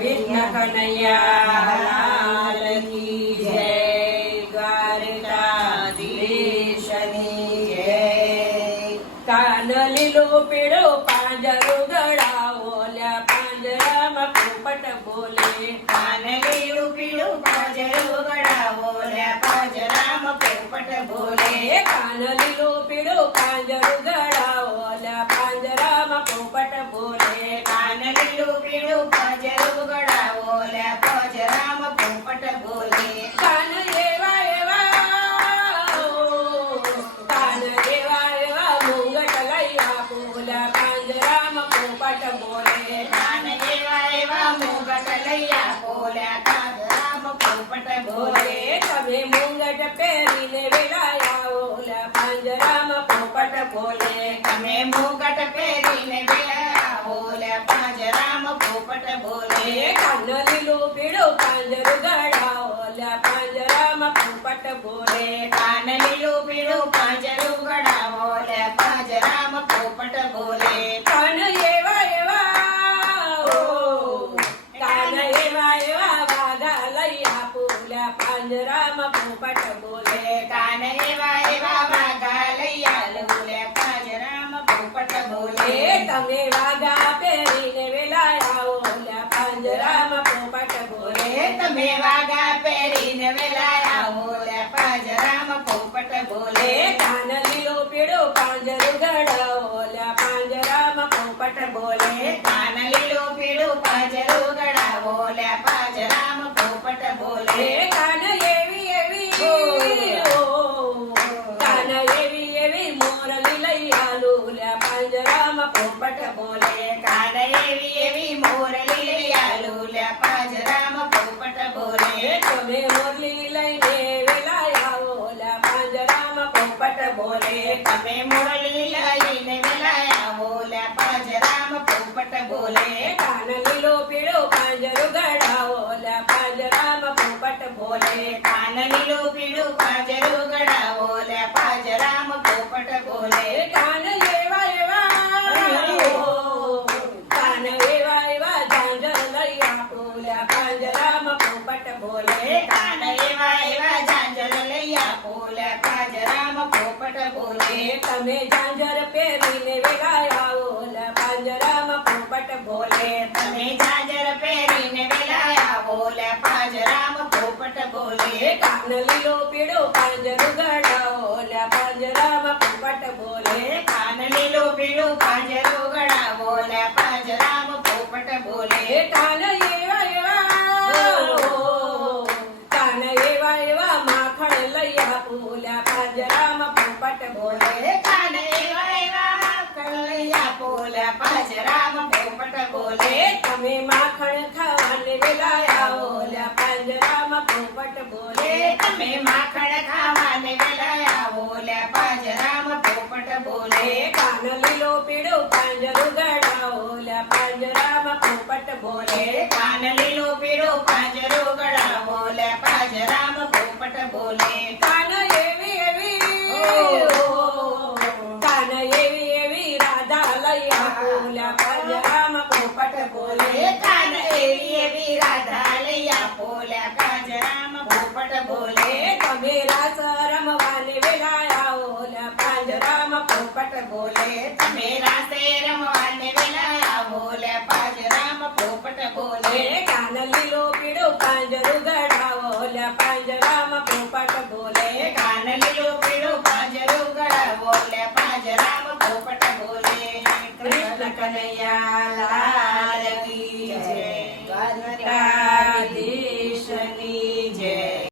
કૃષ્ણ કનૈયા જય દ્વારકાધીશની જય કાન લીલો પાંજરો ગળાવો લ્યા પાંજરામાં પોપટ બોલે કાન લીલું પીળું પાંજરો ગળાવો લે પાંજરામાં પોપટ બોલે કાન લીલો પીળો પાંજરો ગળાવો લ્યા પાંજરામાં પોપટ બોલે કાન લીલું પીળું પાંજરું కాంద కాంద రామ పోపట బోలే. కానదేవాయవా మోగటలయ్య పోలే కాంద రామ పోపట బోలే. కవే ముంగట పేరినే వెళ్ళాయా ఓల కాంద రామ పోపట బోలే. కమే ముంగట పేరినే వెళ్ళాయా ఓల కాంద రామ పోపట బోలే. కన్నలిలు పిడు కాందరు గడా గడా તમે વાઘા પહેરીને વેલાયા ઓલા પાંજરામાં પોપટ બોલે એ તમે વાઘા પહેરીને વેલાય આવો લે પાંજરામાં પોપટ બોલે એ કાન લીલો પીળો પાંજર ગળાવો ઓલા પાંજરામાં પોપટ બોલે કાન લીલું પીળું પાંજરું ગળાવો લે ઓલા પાંજરામાં પોપટ બોલે કાન એવી એવી મોરલી લઈ આલો લે પાંજરામાં પોપટ બોલે એ તમે મોરલી લઈને વેલાયા ઓલા પાંજરામાં પોપટ બોલે તમે મોરલી લઈને વેલાય આવો લે પાંજરામાં પોપટ બોલે એ કાન લીલો પીળો પાંજરો ગળાવો ઓલા પાંજરામાં પોપટ બોલે કાન લીલું બોલે એ તમે ઝાંઝર પહેરીને વેલાયા ઓલા પાંજરામાં પોપટ બોલે તમે ઝાંઝર પહેરીને વેલાય આવો લે પાંજરામાં પોપટ બોલે એ કાન લીલો પીળો પાંજરો ગળાવો ઓલા પાંજરામાં પોપટ બોલે કાન લીલું પીળું પાંજરું ગળાવો લે પાંજરામાં પોપટ બોલે એ કાન એવા એવા ઓ, કાન એવા એવા માખણ લઈ આપો ઓલા પાંજરામાં પોપટ બોલે બોલે કાન એવા એવા કલૈયા બોલે પાંજરામાં પોપટ બોલે એ તમે માખણ ખાવાને વેલાયા ઓલા પાંજરામાં પોપટ બોલે એ તમે માખણ ખાવાને વેલાય આવો લે પાંજરામાં પોપટ બોલે కయ్యా పూల కళ్యామ పోపట పోలే కాన ఏరియే విరాధాలయ్యా పూల కాంజరామ పోపట పోలే తమేరా సరమ వాలే వెలాయా ఓల కాంజరామ పోపట పోలే తమేరా సేరమ వాలే వెలాయా ఓల కాంజరామ పోపట పోలే కానల్లి లోపిడు కాంజరుగడ કનૈયા